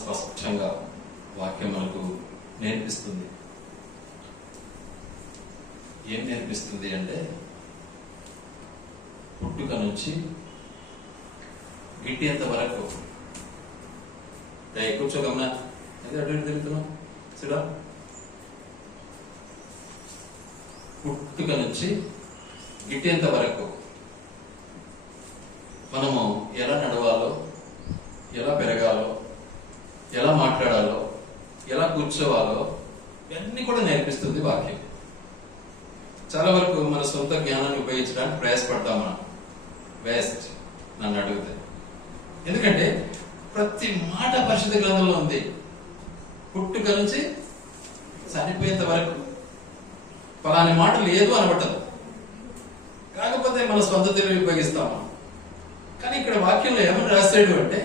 స్పష్టంగా వాక్యం మనకు నేర్పిస్తుంది. ఏం నేర్పిస్తుంది అంటే, పుట్టుక నుంచి గిట్టేంత వరకు. కూర్చోగమనా, అదే అటు ఇటు తిరుగుతున్నాం సిడా. పుట్టుక నుంచి గిట్టేంత వరకు మనము ఎలా నడవాలో, ఎలా పెరగాలో, ఎలా మాట్లాడాలో, ఎలా కూర్చోవాలో ఇవన్నీ కూడా నేర్పిస్తుంది వాక్యం. చాలా వరకు మన సొంత జ్ఞానాన్ని ఉపయోగించడానికి ప్రయాసపడతాం మనం. వేస్ట్ నన్ను అడిగితే. ఎందుకంటే ప్రతి మాట పరిశుద్ధ గ్రంథంలో ఉంది. పుట్టుక నుంచి చనిపోయేంత వరకు పలాని మాట లేదు అనబట్టదు. కాకపోతే మన సొంత తెలివి ఉపయోగిస్తాం. కానీ ఇక్కడ వాక్యంలో ఏమని రాశాడు అంటే,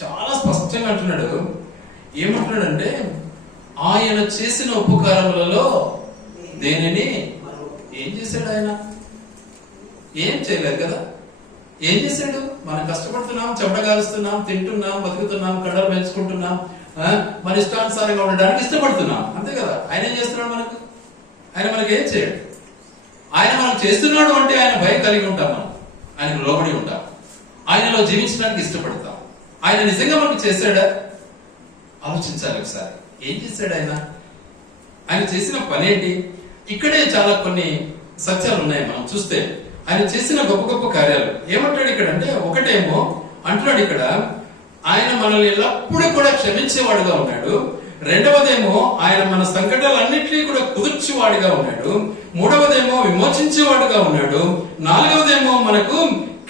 చాలా స్పష్టంగా అంటున్నాడు. ఏమంటున్నాడంటే, ఆయన చేసిన ఉపకారములలో దేనిని ఏం చేశాడు? ఆయన ఏం చేయలేదు కదా. ఏం చేశాడు? మనం కష్టపడుతున్నాం, చెమట కాలుస్తున్నాం, తింటున్నాం, బతుకుతున్నాం, కండలు పెంచుకుంటున్నాం, మన ఇష్టానుసారంగా ఉండడానికి ఇష్టపడుతున్నాం, అంతే కదా. ఆయన ఏం చేస్తున్నాడు మనకు? ఆయన మనకి ఏం చేయడు. ఆయన మనం చేస్తున్నాడు అంటే ఆయన భయం కలిగి ఉంటాం, మనం ఆయనకు లోబడి ఉంటాం, ఆయనలో జీవించడానికి ఇష్టపడతాం. ఆయన నిజంగా మనకు చేశాడా? ఆలోచించాలి ఒకసారి. ఏం చేశాడు ఆయన? ఆయన చేసిన పని ఏంటి? ఇక్కడే చాలా కొన్ని సత్యాలు ఉన్నాయి. మనం చూస్తే ఆయన చేసిన గొప్ప గొప్ప కార్యాలు ఏమంటాడు ఇక్కడ అంటే, ఒకటేమో అంటున్నాడు ఇక్కడ, ఆయన మనల్ని ఎల్లప్పుడూ కూడా క్షమించేవాడుగా ఉన్నాడు. రెండవదేమో ఆయన మన సంకటాలన్నింటినీ కూడా కుదుర్చేవాడుగా ఉన్నాడు. మూడవదేమో విమోచించేవాడుగా ఉన్నాడు. నాలుగవదేమో మనకు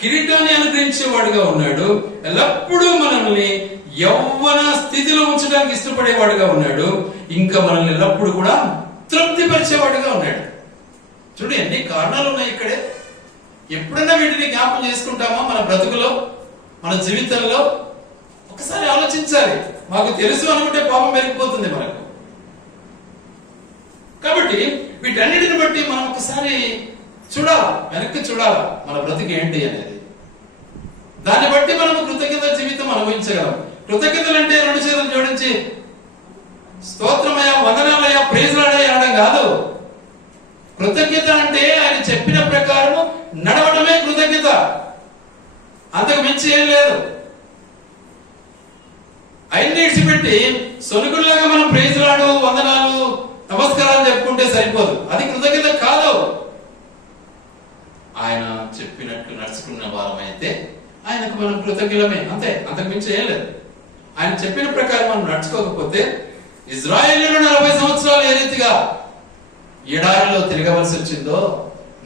కిరీటాన్ని అనుగ్రహించేవాడుగా ఉన్నాడు. ఎల్లప్పుడూ మనల్ని యవ్వన స్థితిలో ఉంచడానికి ఇష్టపడేవాడుగా ఉన్నాడు. ఇంకా మనల్ని ఎల్లప్పుడూ కూడా తృప్తిపరిచేవాడుగా ఉన్నాడు. చూడు, ఎన్ని కారణాలు ఉన్నాయి ఇక్కడే. ఎప్పుడైనా వీటిని జ్ఞాపకం చేసుకుంటామా మన బ్రతుకులో, మన జీవితంలో? ఒకసారి ఆలోచించాలి. మాకు తెలుసు అనుకుంటే పాపం పెరిగిపోతుంది మనకు. కాబట్టి వీటన్నిటిని బట్టి మనం ఒకసారి చూడాలా, వెనక్కి చూడాలా మన బ్రతుకు ఏంటి అనేది. దాన్ని బట్టి మనము కృతజ్ఞత జీవితం అనుభవించగలం. కృతజ్ఞతలు అంటే రెండు చేతులు జోడించి స్తోత్రమయ, వందనాలయ, ప్రైజ్లాడయ అనడం కాదు. కృతజ్ఞత అంటే ఆయన చెప్పిన ప్రకారం నడవడమే కృతజ్ఞత. అంతకు మించి ఏం లేదు. అన్ని విడిచిపెట్టి సొనుగుల్లాగా మనం ప్రైజ్లాడు, వందనాలు, నమస్కారాలు చెప్పుకుంటే సరిపోదు. అది కృతజ్ఞత కాదు. ఆయన చెప్పినట్లు నడుచుకున్న వారమైతే ఆయనకు మనం కృతజ్ఞులమే, అంతే. అంతకు మించి ఏం లేదు. ఆయన చెప్పిన ప్రకారం మనం నడుచుకోకపోతే, ఇజ్రాయేలీయులు 40 సంవత్సరాలు ఏ రీతిగా ఎడారిలో తిరగవలసి వచ్చిందో,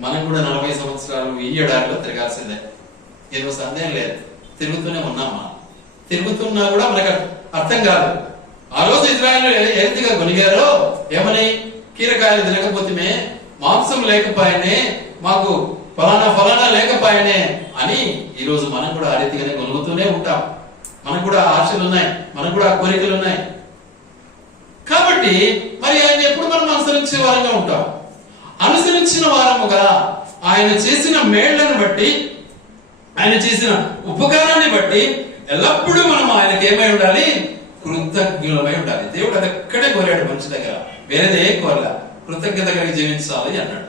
మనం కూడా 40 సంవత్సరాలు ఈ ఎడారిలో తిరగాల్సిందే. ఏదో సందేహం లేదు. తిరుగుతూనే ఉన్నాం. మనం తిరుగుతున్నా కూడా మనకు అర్థం కాదు. ఆ రోజు ఇజ్రాయేలు ఏ రీతిగా కొనిగారో, ఏమని, కీరకాయలు తినకపోతే, మాంసం లేకపోయానే, మాకు ఫలానా లేకపోయానే అని ఈ రోజు మనం కూడా ఆ రీతిగానే కొనుగుతూనే ఉంటాం. మనకు కూడా ఆశలు ఉన్నాయి, మనకు కూడా కోరికలు ఉన్నాయి. కాబట్టి మరి ఆయన ఎప్పుడు మనం అనుసరించే వారంగా ఉంటాం. అనుసరించిన వారముగా ఆయన చేసిన మేళ్లను బట్టి, ఆయన చేసిన ఉపకారాన్ని బట్టి ఎల్లప్పుడూ మనం ఆయనకి ఏమై ఉండాలి? కృతజ్ఞులమై ఉండాలి. దేవుడు అది ఎక్కడే కోరాడు మనిషి దగ్గర, వేరేది ఏం కోరలా. కృతజ్ఞత కలిగి జీవించాలి అన్నాడు.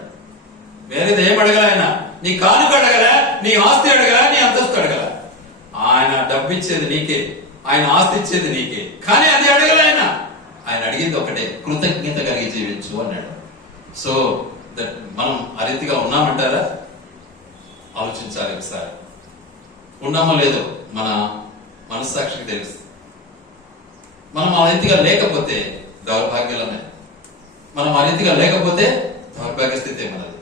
వేరేది ఏం అడగల ఆయన. నీ కానుక అడగల, నీ ఆస్తి అడగల, నీ అంతస్తు అడగల. ఆయన డబ్బు ఇచ్చేది నీకే, ఆయన ఆస్తి ఇచ్చేది నీకే. కానీ అది అడగల ఆయన. ఆయన అడిగింది ఒకటే, కృతజ్ఞత కలిగి జీవించు అన్నాడు. సో దట్ మనం ఆ రీతిగా ఉన్నామంటారా? ఆలోచించాలి ఒకసారి. ఉన్నామో లేదో మన మనస్సాక్షికి తెలుసు. మనం ఆ రీతిగా లేకపోతే దౌర్భాగ్యులమే. మనం ఆ రీతిగా లేకపోతే దౌర్భాగ్య స్థితి మనది.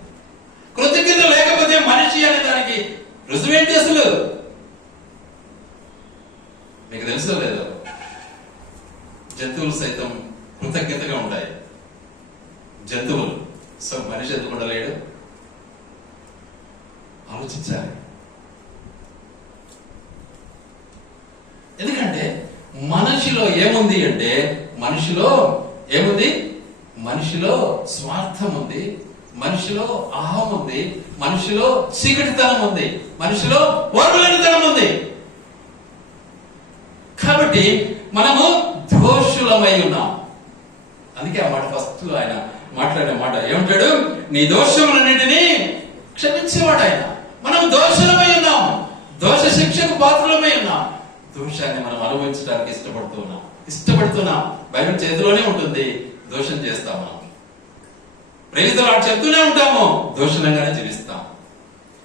కృతజ్ఞత లేకపోతే మనిషి అనే దానికి రుజువేంటి అసలు? మీకు తెలుసో లేదో, జంతువులు సైతం కృతజ్ఞతగా ఉంటాయి. జంతువులు. సో మనిషి ఎందుకు ఉండలేడు? ఆలోచించాలి. ఎందుకంటే మనిషిలో ఏముంది అంటే, మనిషిలో ఏముంది? మనిషిలో స్వార్థం ఉంది, మనిషిలో అహం ఉంది, మనిషిలో చీకటితనం ఉంది, మనిషిలో ఓర్వలేనితనం ఉంది. కాబట్టి మనము దోషులమై ఉన్నాం. అందుకే ఆ మాట ఫస్ట్ ఆయన మాట్లాడే మాట ఏమంటాడు? నీ దోషములన్నింటినీ క్షమించేవాడు ఆయన. మనం దోషులమై ఉన్నాం, దోష శిక్షకు పాత్రలమై ఉన్నాం. దోషాన్ని మనం అనుభవించడానికి ఇష్టపడుతున్నాం. బైబిల్ చేతిలోనే ఉంటుంది. దోషం చేస్తాం మనం, ప్రేమితో చెప్తూనే ఉంటాము, దోషంగానే జీవిస్తాం.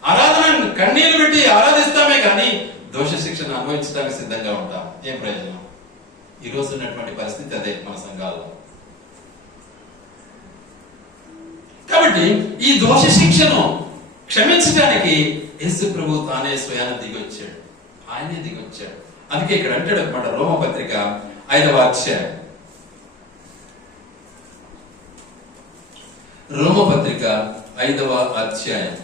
ఆరాధన కన్నీళ్లు పెట్టి ఆరాధిస్తామే కానీ దోష శిక్షను అనుభవించడానికి సిద్ధంగా ఉంటాం. ఏం ప్రయోజనం? ఈ రోజు ఉన్నటువంటి పరిస్థితి అదే మన సంఘాల్లో. కాబట్టి ఈ దోష శిక్షను క్షమించడానికి యేసు ప్రభు తానే స్వయాన దిగొచ్చాడు. ఆయనే దిగొచ్చాడు. అందుకే ఇక్కడ అంటాడు అనమాట, రోమపత్రిక 5వ అధ్యాయం, రోమపత్రిక 5వ అధ్యాయం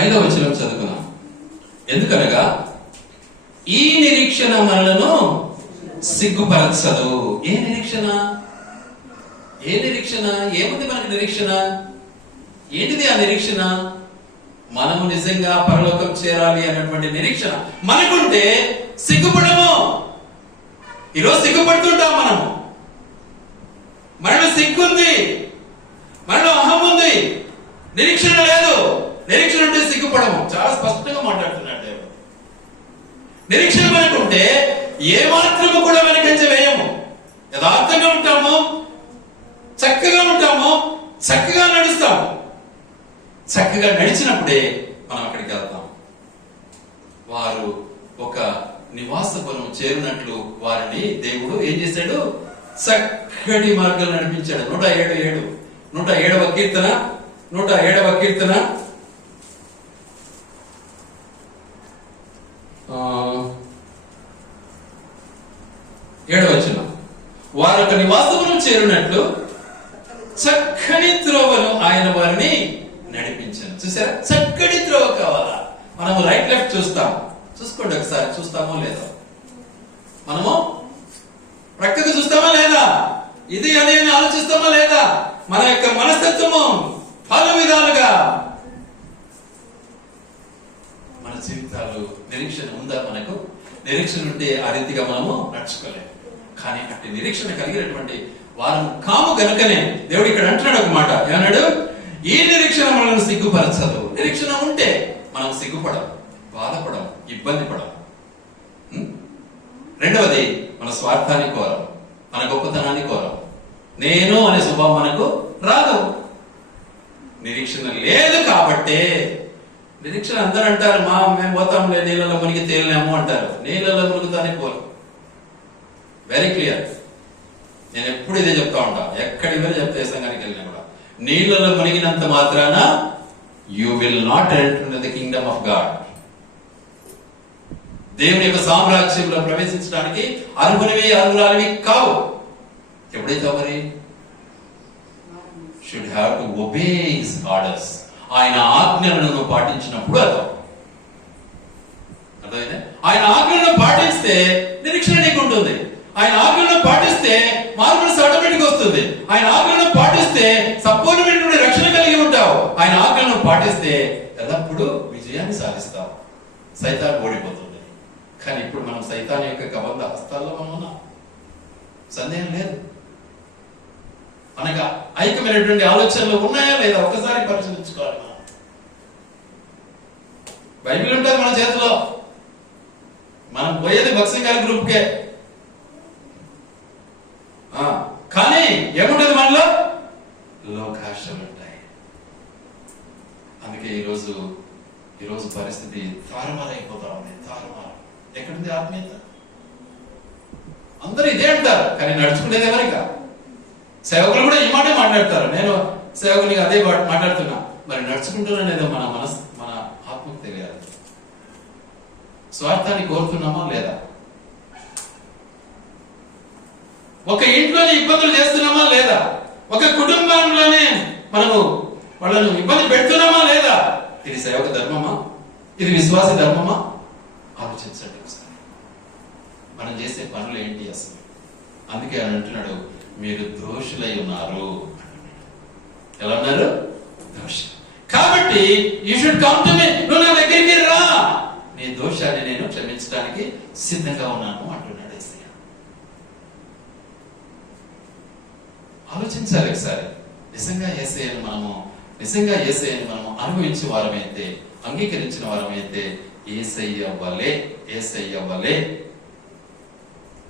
5వ వచనం చదువుకున్నాం. ఎందుకనగా ఈ నిరీక్షణ మనలను సిగ్గుపరచదు. ఏ నిరీక్షణ? ఏముంది మనకి నిరీక్షణ? ఏంటిది ఆ నిరీక్షణ? మనము నిజంగా పరలోకం చేరాలి అన్నటువంటి నిరీక్షణ మనకుంటే సిగ్గుపడము. ఈరోజు సిగ్గుపడుతుంటాం మనలో సిగ్గుంది, మనలో అహం ఉంది, నిరీక్షణ లేదు. నిరీక్షణ ఉంటే సిగ్గుపడము. చాలా స్పష్టంగా మాట్లాడుతున్నాడు దేవుడు. నిరీక్షణ మనకుంటే ఏ మాత్రము కూడా వెనకంజ వేయము. యథార్థంగా ఉంటాము, చక్కగా నడుస్తాము. చక్కగా నడిచినప్పుడే మనం అక్కడికి వెళ్తాం. వారు ఒక నివాసపురం చేరినట్లు వారిని దేవుడు ఏం చేశాడు? చక్కటి మార్గాలు నడిపించాడు. 107వ కీర్తన 7వ వచనం, వారొక నివాసమును చేరినట్లు చక్కని త్రోవను ఆయన వారిని నడిపించాను. చూసారా? చక్కటి త్రోవ కావాలా? మనము రైట్ లెఫ్ట్ చూసుకోండి ఒకసారి, చూస్తామో లేదో? మనము ప్రక్కకు చూస్తామా లేదా? ఇది అని ఆలోచిస్తామా లేదా? మన యొక్క మనస్తత్వము పలు విధాలుగా మన జీవితాలు నిరీక్షణ ఉందా? మనకు నిరీక్షణ ఉంటే ఆ రీతిగా మనము నడుచుకోలేము. కానీ అట్టి నిరీక్షణ కలిగినటువంటి వారు కాము గనుకనే దేవుడు ఇక్కడ అంటున్నాడు ఒక మాట. ఏమన్నాడు? ఈ నిరీక్షణ మనల్ని సిగ్గుపరచదు. నిరీక్షణ ఉంటే మనం సిగ్గుపడం, బాధపడం, ఇబ్బంది పడం. రెండవది, మన స్వార్థాన్ని కోరం, మన గొప్పతనాన్ని కోరం. నేను అనే స్వభావం మనకు రాదు. నిరీక్షణ లేదు కాబట్టే నిరీక్షణ అందరూ అంటారు, మేము పోతాంలే, నీళ్ళలో మునిగి తేలినాము అంటారు. నీళ్ళలో మునుగుతానే పోరు. Very clear. నేను ఎప్పుడు ఇదే చెప్తా ఉంటా, ఎక్కడికి వెళ్ళి చెప్తే సంఘానికి వెళ్ళినా కూడా, నీళ్ళలో మునిగినంత మాత్రాన you will not enter the Kingdom of God. దేవుని యొక్క సామ్రాజ్యంలో ప్రవేశించడానికి అర్హురాలివి కావు. ఎప్పుడైతే మరి should have to obey his orders. ఆయన ఆజ్ఞలను పాటించినప్పుడు అర్థమైందా? ఆయన ఆజ్ఞలను పాటిస్తే నిరీక్షణ నీకు ఉంటుంది. ఆయన ఆజ్ఞలను పాటిస్తే మార్పులు ఆటోమేటిక్ వస్తుంది. ఆయన ఆజ్ఞలను పాటిస్తే సంపూర్ణమైనటువంటి రక్షణ కలిగి ఉంటావు. ఆయన ఆజ్ఞలను పాటిస్తే ఎల్లప్పుడూ విజయాన్ని సాధిస్తావు. సైతాన్ ఓడిపోతుంది. కానీ ఇప్పుడు మనం సైతాన్ యొక్క కబంధ హస్తాల్లో మనం ఉన్నాం. సందేహం లేదు. మనకు ఐక్యమైనటువంటి ఆలోచనలు ఉన్నాయా లేదా ఒక్కసారి పరిశీలించుకోవాలి. బైబిల్ ఉంటుంది మన చేతిలో. మనం పోయేది భక్సింగ్ గారి గ్రూప్కే. కానీ ఏముంటది మనలో? లోకాశలు ఉంటాయి. అందుకే ఈరోజు పరిస్థితి తారుమారైపోతా ఉంది. ఎక్కడుంది ఆత్మీయత? అందరూ ఇదే అంటారు, కానీ నడుచుకునేది ఎవరిగా? సేవకులు కూడా ఈ మాటే మాట్లాడతారు. నేను సేవకుని అదే మాట్లాడుతున్నా. మరి నడుచుకుంటున్నానేదో మన ఆత్మకు తెలియాలి. స్వార్థాన్ని కోరుతున్నామా లేదా? ఒక ఇంట్లోనే ఇబ్బందులు చేస్తున్నామా లేదా? ఒక కుటుంబంలోనే మనము వాళ్ళను ఇబ్బంది పెడుతున్నామా లేదా? ఇది సేవక ధర్మమా? ఇది విశ్వాస ధర్మమా? ఆలోచించండి ఒకసారి. మనం చేసే పనులు ఏంటి అసలు? అందుకే ఆయన అంటున్నాడు, మీరు దోషులై ఉన్నారు. ఎలా ఉన్నారు? దోషి. కాబట్టి you should come to me, నువ్వు నా దగ్గరికి రా, నీ దోషాన్ని నేను క్షమించడానికి సిద్ధంగా ఉన్నాను అంటున్నాడు యేసయ్య. ఆలోచించాలి ఒకసారి. నిజంగా యేసయ్యను మనము అనుభవించే వారమైతే, అంగీకరించిన వారమైతే యేసయ్య వలే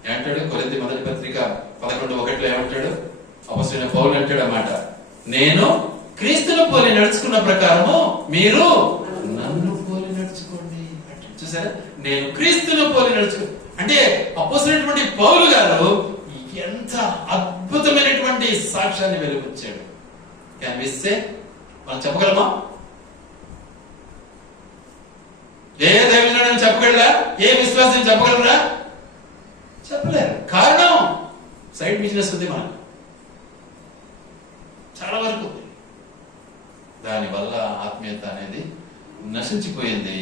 ఏమంటాడు? కొరింథీ మొదటి పత్రిక 11:1 ఏమంటాడు? అపొస్తలుడైన పౌలు అంటాడు అన్నమాట, నేను క్రీస్తును పోలి నడుచుకున్న ప్రకారము మీరు నన్ను పోలి నడుచుకోండి. చూసారా? నేను క్రీస్తును పోలి నడుచుకో అంటే అపొస్తలుడైనటువంటి పౌలు గారు ఎంత అద్భుతమైనటువంటి సాక్ష్యాన్ని వెలుగుచ్చాడు. క్యాన్ వి సే? మనం చెప్పగలమా? ఏ దైవజనుడు చెప్పగలరా? ఏ విశ్వాసం చెప్పగలరా? చెప్పలేరు. కారణం సైడ్ బిజినెస్ ఉంది మనకు, చాలా వరకు ఉంది. దానివల్ల ఆత్మీయత అనేది నశించిపోయింది.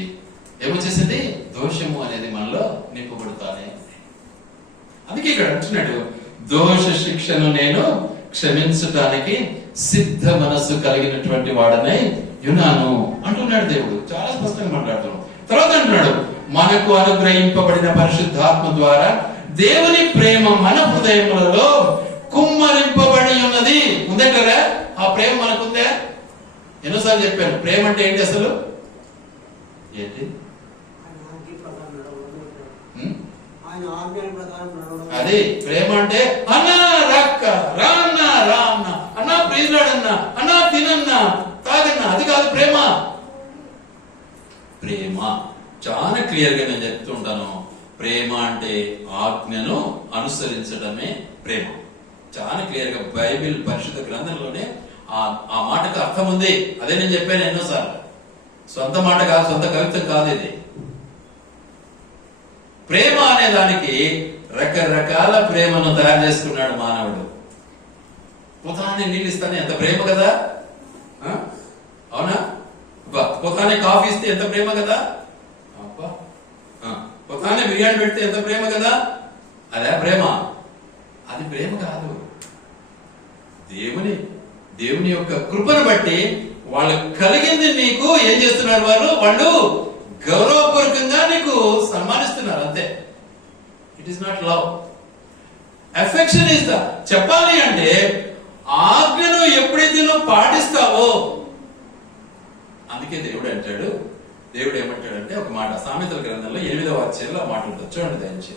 ఏమొచ్చేసింది? దోషము అనేది మనలో నింపబడుతానే. అందుకే ఇక్కడ అంటున్నాడు, దోష శిక్షను నేను క్షమించడానికి సిద్ధ మనస్సు కలిగినటువంటి వాడనై యునాను అంటున్నాడు దేవుడు. చాలా స్పష్టంగా మాట్లాడుతున్నాడు. తర్వాత అంటున్నాడు, మనకు అనుగ్రహింపబడిన పరిశుద్ధాత్మ ద్వారా దేవుని ప్రేమ మన హృదయములలో కుమ్మరింపబడి ఉన్నది. ఉందే కదా? ఆ ప్రేమ మనకుందే. ఎన్నోసార్లు చెప్పాను, ప్రేమ అంటే ఏంటి అసలు? ఏంటి? అది ప్రేమ అంటే అన్నా రాక్క, రాన్నా రాన్న, అన్నా ప్రియులాడన్నా, అన్నా తినన్నా, తాగన్నా, అది కాదు ప్రేమ. ప్రేమ చాలా క్లియర్ గా నేను చెప్తుంటాను. ప్రేమ అంటే ఆజ్ఞను అనుసరించడమే ప్రేమ. చాలా క్లియర్ గా బైబిల్ పరిశుద్ధ గ్రంథంలోనే ఆ మాటకు అర్థం ఉంది. అదే నేను చెప్పాను ఎన్నోసార్లు. సొంత మాట కాదు, సొంత కవిత్వం కాదు ఇది. ప్రేమ అనే దానికి రకరకాల ప్రేమను తయారు చేసుకున్నాడు మానవుడు. పొతానే నీళ్ళు ఇస్తానే ఎంత ప్రేమ కదా, అవునా? పొతానే కాఫీ ఇస్తే ఎంత ప్రేమ కదా, పొతానే బిర్యానీ పెడితే ఎంత ప్రేమ కదా. అదే ప్రేమ? అది ప్రేమ కాదు. దేవుని యొక్క కృపను బట్టి వాళ్ళు కలిగింది నీకు ఏం చేస్తున్నారు? వాళ్ళు గౌరవపూర్వకంగా నీకు సన్మానిస్తున్నారు, అంతే. It is not love. Affection is the. చెప్పాలి అంటే ఆజ్ఞను ఎప్పుడైతే నువ్వు పాటిస్తావో, అందుకే దేవుడు అంటాడు, దేవుడు ఏమంటాడంటే ఒక మాట సామెతల గ్రంథంలో 8వ అధ్యాయంలో మాట ఉంటుంది, చూడండి దయచేసి.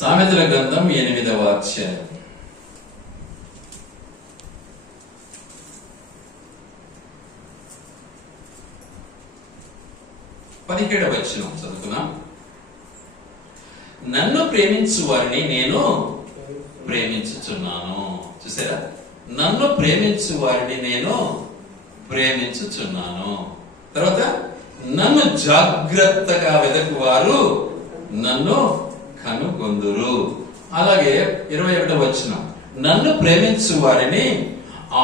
సామెతల గ్రంథం 8వ అధ్యాయం 17వ వచనం చదువుకున్నాం. నన్ను ప్రేమించు వారిని నేను ప్రేమించుచున్నాను. చూసారా? నన్ను ప్రేమించు వారిని నేను ప్రేమించుచున్నాను. తర్వాత నన్ను జాగ్రత్తగా వెదకువారు నన్ను కనుగొందురు. అలాగే 21వ వచనం, నన్ను ప్రేమించు వారిని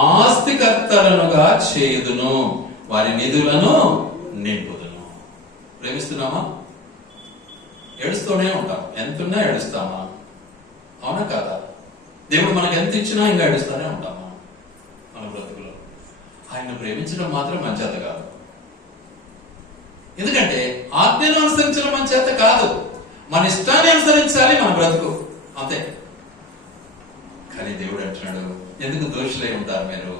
ఆస్తికర్తలనుగా చేయుదును, వారి నిధులను నింపుదును. ప్రేమిస్తున్నామా? ఏడుస్తూనే ఉంటాం. ఎంతున్నా ఏడుస్తామా? అవునా కాదా? దేవుడు మనకు ఎంత ఇచ్చినా ఇంకా ఏడుస్తూనే ఉంటామా మన బ్రతుకులో? ఆయన ప్రేమించడం మాత్రం మన చేత కాదు. ఎందుకంటే ఆజ్ఞను అనుసరించడం మన చేత కాదు. మన ఇష్టాన్ని అనుసరించాలి మన బ్రతుకు, అంతే. కానీ దేవుడు అంటున్నాడు, ఎందుకు దోషులై ఉంటారు మీరు?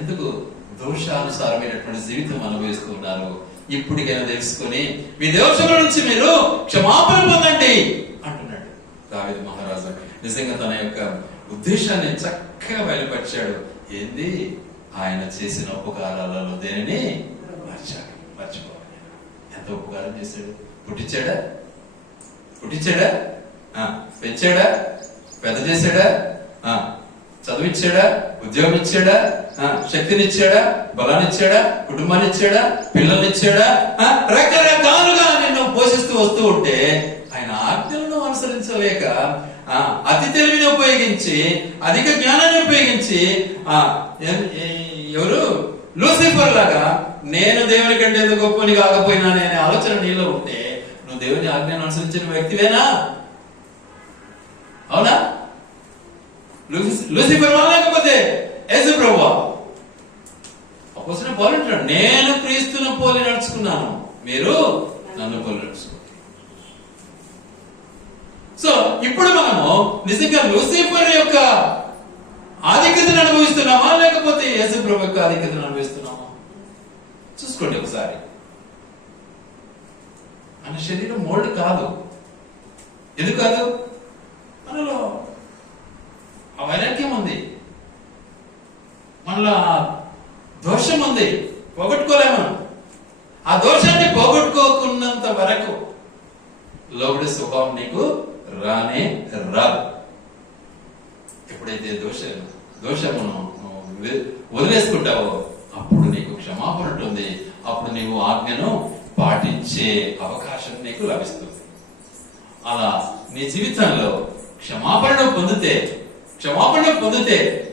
ఎందుకు దోషానుసారమైనటువంటి జీవితం అనుభవిస్తూ ఉన్నారు? ఇప్పటికైనా తెలుసుకొని మీ దోషముల నుంచి మీరు క్షమాపణ పొందండి అంటున్నాడు దావీదు మహారాజు. నిజంగా తన యొక్క ఉద్దేశాన్ని చక్కగా బయలుపరిచాడు. ఏంది? ఆయన చేసిన ఉపకారాలలో దేనిని మర్చిపోవాలి. ఎంత ఉపకారం చేశాడు? పుట్టించాడా? పెంచాడా? పెద్ద చేశాడా? చదువిచ్చాడా? ఉద్యోగం ఇచ్చాడా? శక్తినిచ్చాడా? బలాన్నిచ్చాడా? కుటుంబాన్ని ఇచ్చాడా? పిల్లల్ని ఇచ్చాడా? రకరకాలుగా నిన్ను పోషిస్తూ వస్తూ ఉంటే ఆయన ఆజ్ఞలను అనుసరించలేక అతి తెలివిని ఉపయోగించి, అధిక జ్ఞానాన్ని ఉపయోగించి, ఎవరు లూసిఫర్ లాగా నేను దేవుని కంటే ఎందుకు గొప్పని కాకపోయినా అనే ఆలోచన నీలో ఉంటే నువ్వు దేవుని ఆజ్ఞను అనుసరించిన వ్యక్తివేనా? అవునా? లూసిఫర్ వల్ల లేకపోతే యేసు ప్రభువా? అపోస్తలుడైన పౌలు అంటాడు, నేను క్రీస్తును పోలి నడుచుకున్నాను, మీరు నన్ను పోలి నడుచుకున్నారు. సో ఇప్పుడు మనము నిజంగా లూసిఫర్ యొక్క ఆధిక్యతను అనుభవిస్తున్నామా లేకపోతే యేసు ప్రభు యొక్క ఆధిక్యతను అనుభవిస్తున్నామా? చూసుకోండి ఒకసారి. మన శరీరం మోల్డ్ కాదు. ఎందుకు కాదు? మనలో ఆ వైరాగ్యం ఉంది, మనలో దోషం ఉంది, పోగొట్టుకోలేము. ఆ దోషాన్ని పోగొట్టుకోకున్నంత వరకు లోబడి స్వభావం నీకు రానే రాదు. ఎప్పుడైతే దోషమును వదిలేసుకుంటావో అప్పుడు నీకు క్షమాపణ ఉంటుంది. అప్పుడు నీవు ఆజ్ఞను పాటించే అవకాశం నీకు లభిస్తుంది. అలా నీ జీవితంలో క్షమాపణ పొందితే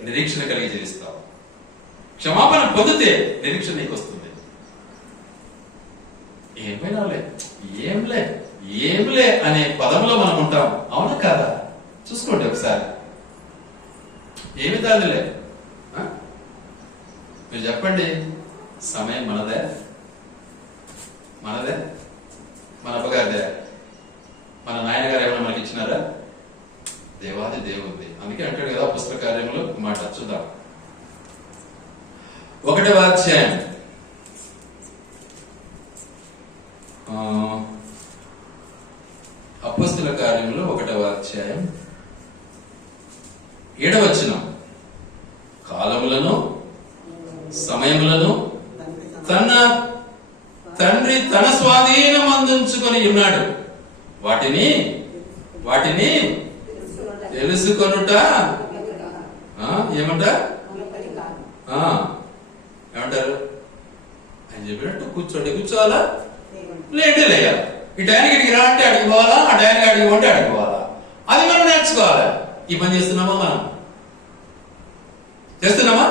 నిరీక్షణ కలిగి జీవిస్తావు. క్షమాపణ పొందితే నిరీక్షణ నీకు వస్తుంది. ఏంలే అనే పదంలో మనం ఉంటాం. అవునా కాదా? చూసుకోండి ఒకసారి. ఏమి దానిలే, మీరు చెప్పండి. సమయం మనదే, మన అబ్బగారిదే, మన నాయనగారు ఏమైనా మనకి ఇచ్చినారా? దేవాది దేవుడి. అందుకే అంటాడు కదా పుస్తక కార్యములు మాట. చూద్దాం 1వ అధ్యాయం అపోస్తల కార్యములు 1వ అధ్యాయం 7వ వచనం. కాలములను సమయములను తన తండ్రి తన స్వాధీనం అందించుకొని ఉన్నాడు. వాటిని తెలుసుకొనుట ఏమంటారు? ఆయన చెప్పినట్టు కూర్చోవాలా, లేంటే లేయాలి. ఈ టైంకి ఇడికి రా అంటే అడిగి పోవాలా, ఆ టైంకి అడిగి పోంటే అడిగి పోవాలా. అది మనం నేర్చుకోవాలి. ఈ పని చేస్తున్నామా? మనం చేస్తున్నామా?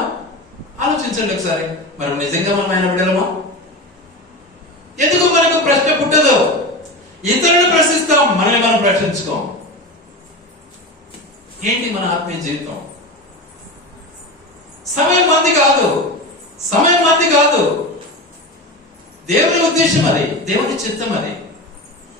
ఆలోచించండి ఒకసారి. మనం నిజంగా మనం ఆయన బిడ్డలమా? ఎందుకు మనకు ప్రశ్న పుట్టదు? ఇతరులను ప్రశ్నిస్తాం, మనల్ని మనం ప్రశ్నించుకోం. ఏంటి మన ఆత్మీయ జీవితం? సమయం మంది కాదు. దేవుని ఉద్దేశం అది, దేవుని చిత్తం అది.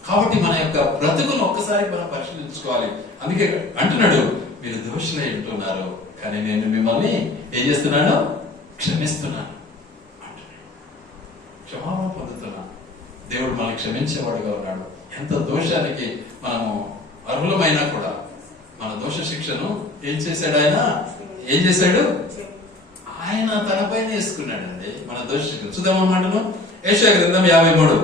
కాబట్టి మన యొక్క బ్రతుకును ఒక్కసారి మనం పరిశీలించుకోవాలి. అందుకే అంటున్నాడు, మీరు దోషులై ఉంటున్నారు, కానీ నేను మిమ్మల్ని ఏం చేస్తున్నాను? క్షమిస్తున్నాను అంటున్నాడు. క్షమాపణ పొందుతున్నాను. దేవుడు మనల్ని క్షమించేవాడుగా ఉన్నాడు. ఎంత దోషానికి మనము అర్హులమైనా కూడా మన దోష శిక్షను ఏం చేశాడు? ఆయన తనపైన వేసుకున్నాడండి మన దోష శిక్షను. చూద్దాం మాటను. యెషయా గ్రంథం 53.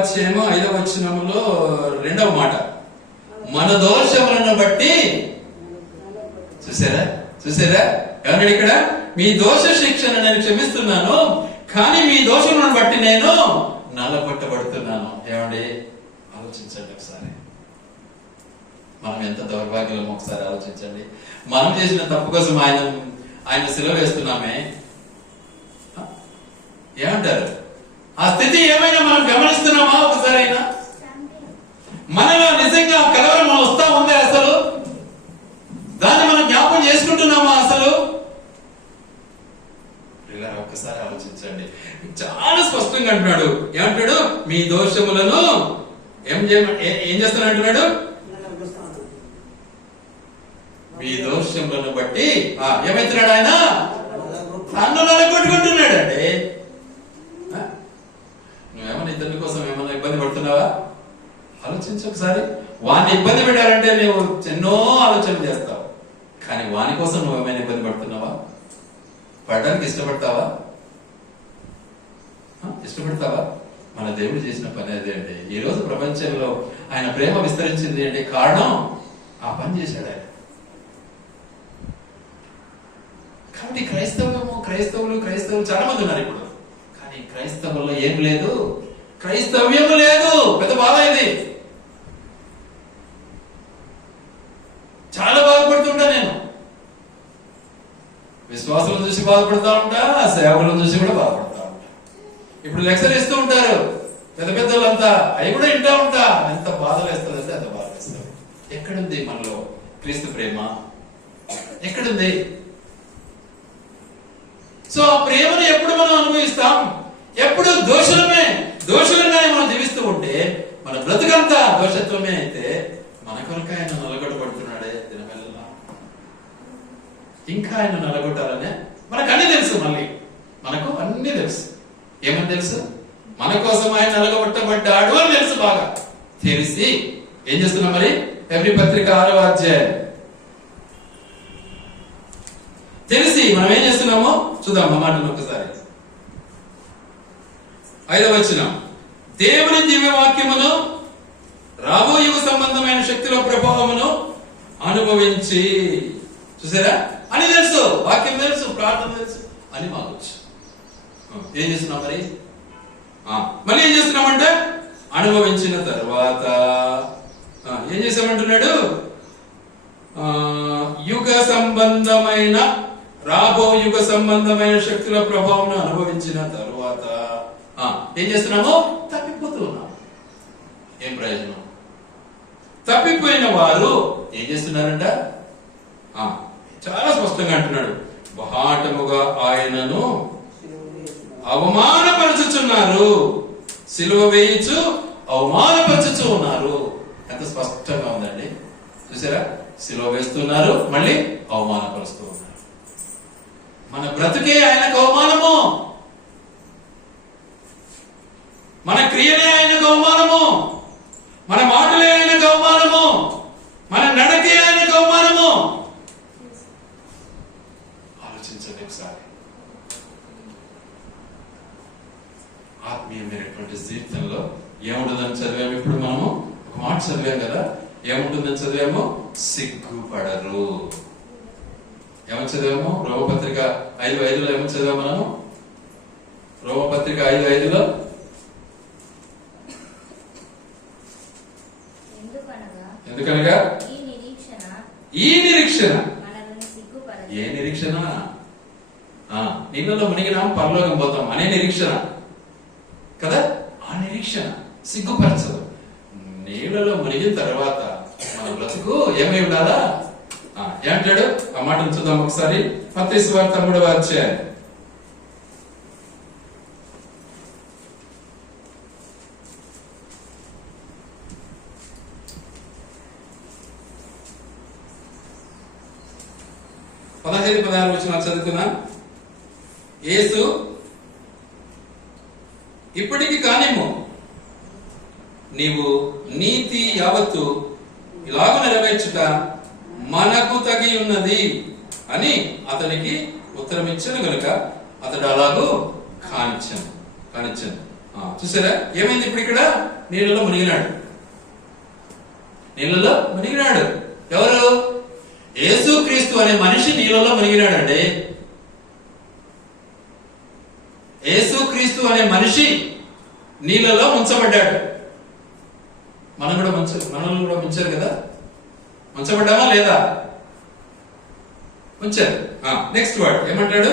అధ్యాయము 5వ వచనములో 2వ మాట, మన దోషములను బట్టి. చూసారా ఏమన్నాడు ఇక్కడ? మీ దోష శిక్షను నేను క్షమిస్తున్నాను, కానీ మీ దోషములను బట్టి నేను నలపట్టబడుతున్నాను. ఏమండి, ఆలోచించండి ఒకసారి. మనం ఎంత దౌర్భాగ్యులమో ఒకసారి ఆలోచించండి. మనం చేసిన తప్పు కోసం ఆయన సిలువ వేస్తున్నామే. ఏమంటారు? ఆ స్థితి ఏమైనా మనం గమనిస్తున్నామా? ఒకసారి అయినా మనలో నిజంగా కలవరం వస్తా ఉంది? అసలు దాన్ని మనం జ్ఞాపకం చేసుకుంటున్నామా? అసలు ఇలా ఒక్కసారి ఆలోచించండి. చాలా స్పష్టంగా అంటున్నాడు. ఏమంటాడు? మీ దోషములను ఏం చేస్తానంటున్నాడు? మీ దోషములను బట్టి ఏమైతున్నాడు? ఆయన తన్ను నలగొట్టుకుంటున్నాడు అండి. నువ్వేమన్నా ఇతరుల కోసం ఏమన్నా ఇబ్బంది పడుతున్నావా? ఆలోచించు ఒకసారి. వాడిని ఇబ్బంది పెట్టాలంటే నువ్వు ఎన్నో ఆలోచనలు చేస్తావు, కానీ వాని కోసం నువ్వేమైనా ఇబ్బంది పడుతున్నావా? పడడానికి ఇష్టపడతావా? మన దేవుడు చేసిన పని అదే అండి. ఈ రోజు ప్రపంచంలో ఆయన ప్రేమ విస్తరించింది అంటే కారణం ఆ పని చేశాడు ఆయన. కాబట్టి క్రైస్తవులు చాలా మంది ఉన్నారు ఇప్పుడు, కానీ క్రైస్తవుల్లో ఏం లేదు, క్రైస్తవ్యం లేదు. పెద్ద బాధ ఇది. విశ్వాసులను చూసి బాధపడతా ఉంటా, సేవకులను చూసి కూడా బాధపడతా ఉంటా. ఇప్పుడు లెక్చర్ ఇస్తూ ఉంటారు పెద్ద పెద్దలంతా, అవి కూడా వింటా ఉంటా. ఎంత బాధలు వేస్తుందంటే అంత బాధ వేస్తుంది. ఎక్కడుంది మనలో క్రీస్తు ప్రేమ? ఎక్కడుంది? సో ఆ ప్రేమను ఎప్పుడు మనం అనుభవిస్తాం? ఎప్పుడు దోషులుగానే మనం జీవిస్తూ ఉంటే మన బ్రతుకంతా దోషత్వమే అయితే మన కొరకు ఆయన నలగొట్టబడుతున్నాడే దినమెల్లా. ఇంకా ఆయన నలగొట్టాలనే మనకు అన్ని తెలుసు. మళ్ళీ మనకు అన్ని తెలుసు. ఏమని తెలుసు? మన కోసం ఆయన నలగొట్టబడ్డాడు అని తెలుసు. బాగా తెలిసి ఏం చేస్తున్నాం మరి? ఎబ్రీ పత్రిక 6వ అధ్యాయం తెలిసి మనం ఏం చేస్తున్నామో చూద్దాం. ఆ మాటను ఒకసారి 5వ వచనం, దేవుని దివ్యవాక్యమును రాబో యుగ సంబంధమైన శక్తిలో ప్రభావమును అనుభవించి. చూసారా? అని తెలుసు, వాక్యం తెలుసు, ప్రార్థన తెలుసు అని మాకొచ్చు. ఏం చేస్తున్నాం మరి? మళ్ళీ ఏం చేస్తున్నామంటే అనుభవించిన తర్వాత ఏం చేసామంటున్నాడు? యుగ సంబంధమైన రాబో యుగ సంబంధమైన శక్తుల ప్రభావం అనుభవించిన తరువాత ఏం చేస్తున్నాము? తప్పిపోతూ ఉన్నాము. ఏం ప్రయోజనం? తప్పిపోయిన వారు ఏం చేస్తున్నారంట? చాలా స్పష్టంగా అంటున్నాడు, బహాటముగా ఆయనను అవమానపరచుచున్నారు, సిలువ వేయించు అవమానపరచుచు ఉన్నారు. ఎంత స్పష్టంగా ఉందండి. చూసారా? సిలువ వేస్తున్నారు, మళ్ళీ అవమానపరుస్తూ ఉన్నారు. మన బ్రతుకే ఆయనకు అవమానము, మన క్రియలే ఆయనకు అవమానము, మన మాటలే ఆయనకు అవమానము, మన నడకే ఆయనకు అవమానము. ఆలోచించండి ఒకసారి. ఆత్మీయమైనటువంటి జీవితంలో ఏముంటుందని చదివాము? ఇప్పుడు మనము ఒక మాట చదివాం కదా, ఏముంటుందని చదివాము? సిగ్గుపడరు. ఏమని చదివాము? రోమపత్రిక 5:5లో ఏమని చదివాము మనము? రోమపత్రిక 5:5లో ఎందుకనగా ఈ నిరీక్షణ. ఏ నిరీక్షణ? నీళ్ళలో మునిగినాం పరలోకం పోతాం అనే నిరీక్షణ కదా. ఆ నిరీక్షణ సిగ్గుపరచదు. నీళ్ళలో మునిగిన తర్వాత మన బ్రతుకు ఏమై ఉండాలా? ఏమంటాడు? ఆ మాటను చూద్దాం ఒకసారి. మత్తయి సువార్త 3వ అధ్యాయం 15-16 వచనాలు చదువుతున్నా. యేసు ఇప్పటికి కానేమో నీవు నీతి యావత్తు ఇలాగ నెరవేర్చుట మనకు తగి ఉన్నది అని అతనికి ఉత్తరం ఇచ్చాను గనుక అతడు అలాగూ కానిచ్చాను. చూసారా ఏమైంది? ఇప్పుడు ఇక్కడ నీళ్ళలో మునిగినాడు. నీళ్ళలో మునిగినాడు. ఎవరు? యేసు క్రీస్తు అనే మనిషి నీళ్ళలో మునిగినాడండి. యేసు క్రీస్తు అనే మనిషి నీళ్ళలో ముంచబడ్డాడు. మనల్ని కూడా ముంచారు కదా. ముంచబడ్డామా లేదా? ముంచారు. నెక్స్ట్ వర్డ్ ఏమంటాడు?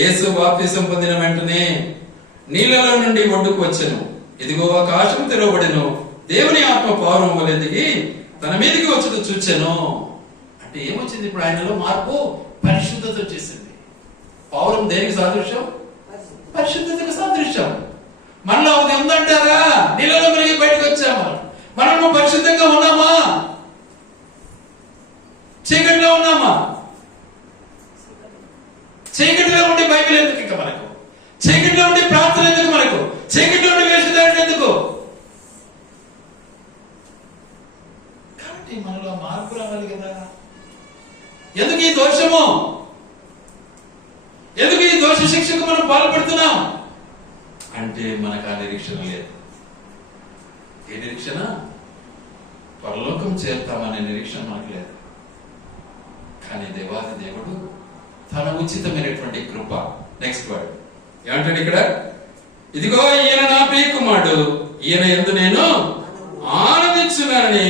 యేసు బాప్తిసం పొందిన వెంటనే నీళ్ళలో నుండి ఒడ్డుకు వచ్చెను. ఇదిగో ఆకాశం తెరవబడెను. దేవుని ఆత్మ పావురం వలె దిగి తన మీదకి వచ్చి చూచెను. అంటే ఏమొచ్చింది? ఇప్పుడు ఆయనలో మార్పు, పరిశుద్ధత వచ్చేసింది. పావురం దేనికి సాదృశ్యం? పరిశుద్ధతకు సాదృశ్యం. మనలో అది ఉందంటారా? నీళ్ళలో మునిగి బయటకు వచ్చాము. మనము పరిశుద్ధంగా ఉన్నామా? చీకటిలో ఉన్నామా? చీకటిలో ఉండి బైబిల్ ఎందుకు ఇంకా మనకు? చీకటిలో ఉండి ప్రార్థన ఎందుకు మనకు? చీకటిలో ఉండి వేషధారణ ఎందుకు? కాబట్టి మనలో మార్పు రావాలి కదా. ఎందుకు ఈ దోషము? ఎందుకు ఈ దోష శిక్షకు మనం పాల్పడుతున్నాం? అంటే మనకు ఆ నిరీక్షణ లేదు. ఏ నిరీక్షణ? పరలోకం చేరుతామనే నిరీక్షణ మనకు లేదు. కానీ దేవాది దేవుడు తన ఉచితమైనటువంటి కృప. నెక్స్ట్ వర్డ్ ఏమంటాడు ఇక్కడ? ఇదిగో ఈయన నా ప్రియ కుమారుడు, ఈయన యందు నేను ఆనందించున్నానని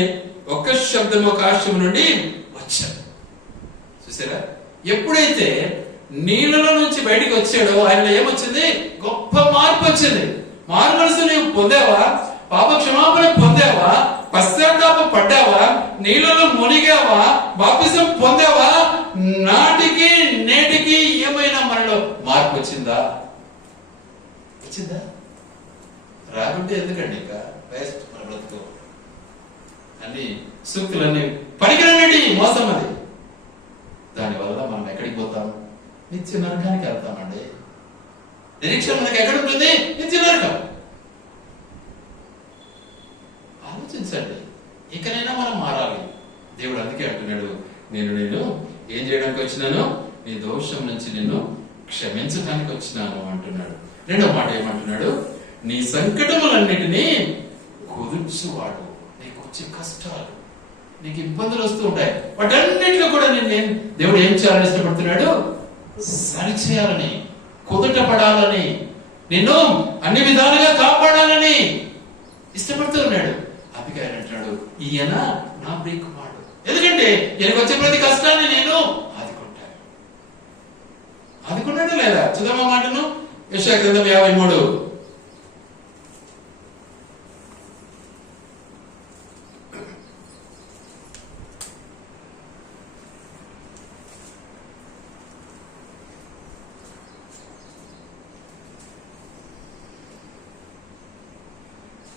ఒక్క శబ్దం ఆకాశం నుండి వచ్చాడు. చూసారా? ఎప్పుడైతే నీళ్ళలో నుంచి బయటికి వచ్చాడో ఆయనలో ఏమొచ్చింది? గొప్ప మార్పు వచ్చింది. మారు మనసు నీవు పొందావా? పాప క్షమాపణ పొందావా? పశ్చాత్తాప పడ్డావా? నీళ్ళలో మునిగావా? బాప్తిసం పొందావా? నాటికి నేటికి ఏమైనా మనలో మార్పు వచ్చిందా? వచ్చిందా? రాకుంటే ఎందుకండి ఇంకా వేస్ట్ మన బ్రతుకు. అన్ని సూక్తులన్నీ పనికిరనండి, మోసం అది. దానివల్ల మనం ఎక్కడికి పోతాం? నిత్య నరకానికి వెళ్తామండి. నిరీక్షణ మనకి ఎక్కడ ఉంటుంది? నిత్య నరకం. ఆలోచించండి. ఇకనైనా మనం మారాలి. దేవుడు అందుకే అంటున్నాడు, నేను ఏం చేయడానికి వచ్చినాను? నీ దోషం నుంచి నిన్ను క్షమించడానికి వచ్చినాను అంటున్నాడు. రెండో మాట ఏమంటున్నాడు? నీ సంకటములన్నిటినీ కుదుర్చువాడు. నీకు వచ్చే కష్టాలు, నీకు ఇబ్బందులు వస్తూ ఉంటాయి, వాటన్నిటిలో కూడా దేవుడు ఏం చేయాలని ఇష్టపడుతున్నాడు? సరిచేయాలని, కుదుట పడాలని, నిన్ను అన్ని విధాలుగా కాపాడాలని ఇష్టపడుతూ ఉన్నాడు. అందుకే ఆయన అంటున్నాడు, ఈయన నా ప్రియకుమారుడు. ఎందుకంటే ఈయనకు వచ్చే ప్రతి కష్టాన్ని నేను ఆదుకున్నాడు లేదా? చూద్దామా మాటను. యెషయా గ్రంథం 53.